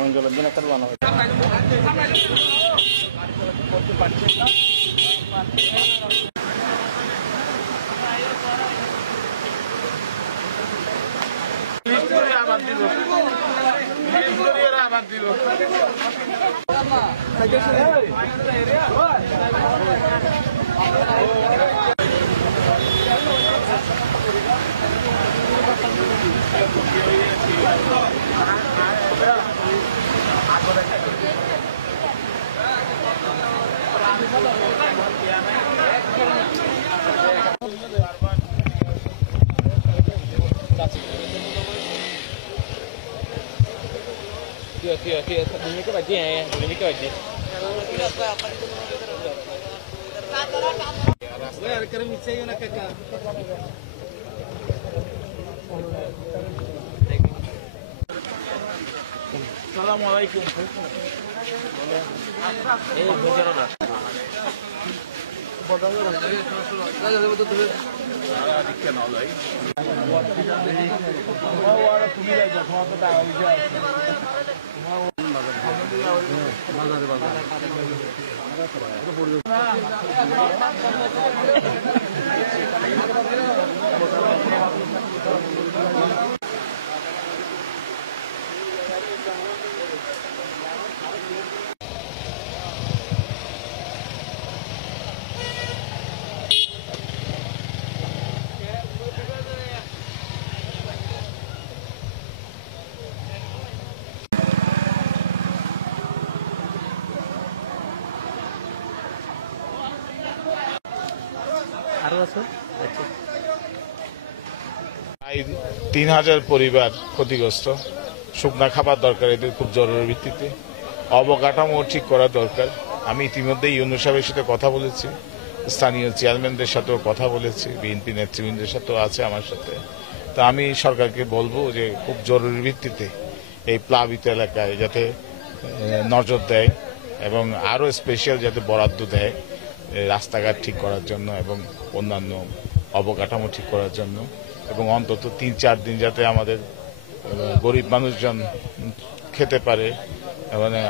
অঞ্চলের দিন একটা বানানো হয় Ini ke baju ya, ini ke baju. Assalamualaikum. প্রায় ৩,০০০ পরিবার ক্ষতিগ্রস্ত। শুকনা খাবার দরকার, এদের খুব জরুরি ভিত্তিতে অবকাঠামো ঠিক করা দরকার। আমি ইতিমধ্যে ইউনূস সাহেবের সাথে কথা বলেছি, স্থানীয় চেয়ারম্যানদের সাথেও কথা বলেছি, বিএনপি নেতৃবৃন্দের সাথেও আছে আমার সাথে। তো আমি সরকারকে বলবো যে খুব জরুরি ভিত্তিতে এই প্লাবিত এলাকায় যাতে নজর দেয় এবং আরও স্পেশাল যাতে বরাদ্দ দেয় রাস্তাঘাট ঠিক করার জন্য এবং অন্যান্য অবকাঠামো ঠিক করার জন্য, এবং অন্তত ৩-৪ দিন যাতে আমাদের গরিব মানুষজন খেতে পারে, মানে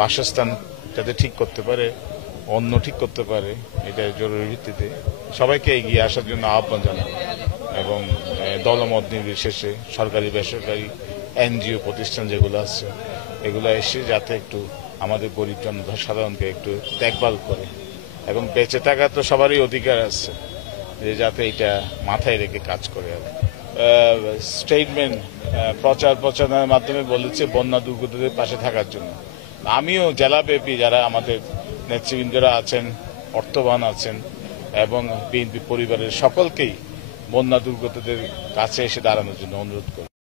বাসস্থান যাতে ঠিক করতে পারে, অন্ন ঠিক করতে পারে, এটা জরুরি ভিত্তিতে সবাইকে এগিয়ে আসার জন্য আহ্বান জানাবো। এবং দলমত নির্বিশেষে সরকারি বেসরকারি এনজিও প্রতিষ্ঠান যেগুলো আছে এগুলো এসে যাতে একটু আমাদের গরিব জনসাধারণকে একটু দেখভাল করে, এবং বেঁচে থাকার তো সবারই অধিকার আছে, যে যাতে এটা মাথায় রেখে কাজ করে। স্টেটমেন্ট প্রচার প্রচারণার মাধ্যমে বলেছে বন্যা দুর্গতদের পাশে থাকার জন্য। আমিও জেলাব্যাপী যারা আমাদের নেতৃবৃন্দরা আছেন, অর্থবান আছেন এবং বিএনপি পরিবারের সকলকেই বন্যা দুর্গতদের কাছে এসে দাঁড়ানোর জন্য অনুরোধ করি।